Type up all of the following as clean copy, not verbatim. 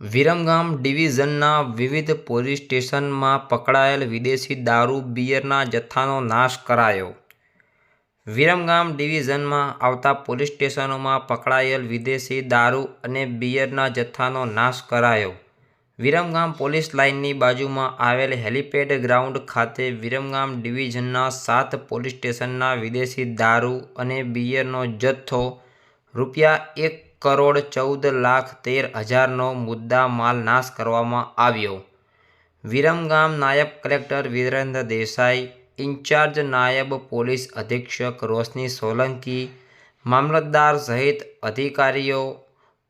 વિરમગામ ડિવિઝનના વિવિધ પોલીસ સ્ટેશનમાં પકડાયેલ વિદેશી દારૂ બિયરના જથ્થાનો નાશ કરાયો. વિરમગામ ડિવિઝનમાં આવતા પોલીસ સ્ટેશનોમાં પકડાયેલ વિદેશી દારૂ અને બિયરના જથ્થાનો નાશ કરાયો. વિરમગામ પોલીસ લાઇનની બાજુમાં આવેલ હેલીપેડ ગ્રાઉન્ડ ખાતે વિરમગામ ડિવિઝનના 7 પોલીસ સ્ટેશનના વિદેશી દારૂ અને બિયરનો જથ્થો ₹1,14,13,000નો મુદ્દા માલ નાશ કરવામાં આવ્યો. વિરમગામ નાયબ કલેક્ટર વિરેન્દ્ર દેસાઈ, ઇન્ચાર્જ નાયબ પોલીસ અધિક્ષક રોશની સોલંકી, મામલતદાર સહિત અધિકારીઓ,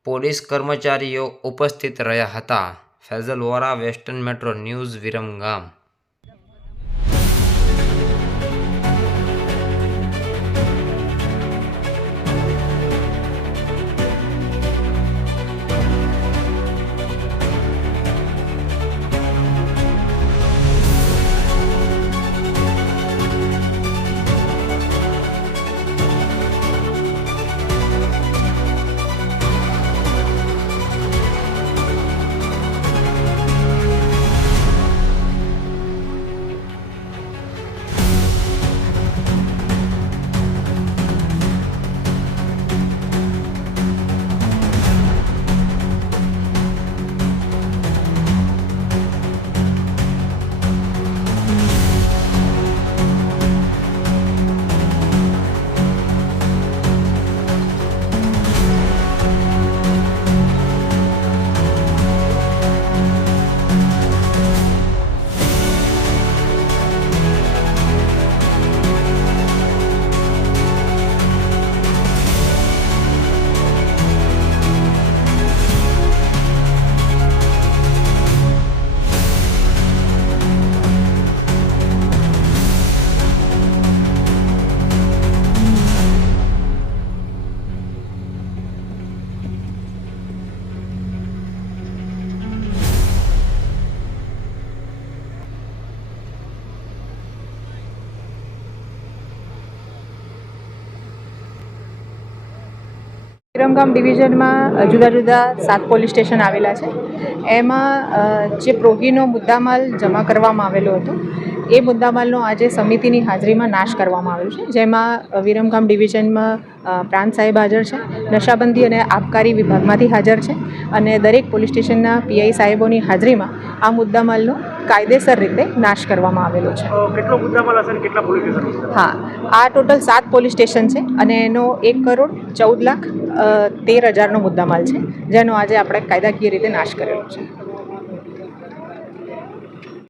પોલીસ કર્મચારીઓ ઉપસ્થિત રહ્યા હતા. Faizal Vora, western metro news, Viramgam. Viramgam ડિવિઝનમાં જુદા જુદા 7 પોલીસ સ્ટેશન આવેલા છે. એમાં જે પ્રોહીનો મુદ્દામાલ જમા કરવામાં આવેલો હતો એ મુદ્દામાલનો આજે સમિતિની હાજરીમાં નાશ કરવામાં આવ્યો છે. જેમાં વિરમગામ ડિવિઝનમાં પ્રાંત સાહેબ હાજર છે, નશાબંધી અને આબકારી વિભાગમાંથી હાજર છે અને દરેક પોલીસ સ્ટેશનના પીઆઈ સાહેબોની હાજરીમાં આ મુદ્દામાલનો કાયદેસર રીતે નાશ કરવામાં આવેલો છે. કેટલો મુદ્દામાલ હશે અને કેટલા પોલીસ સ્ટેશન? હા, આ ટોટલ 7 પોલીસ સ્ટેશન છે અને એનો ₹1,14,13,000નો મુદ્દામાલ છે, જેનો આજે આપણે કાયદાકીય રીતે નાશ કરેલો છે.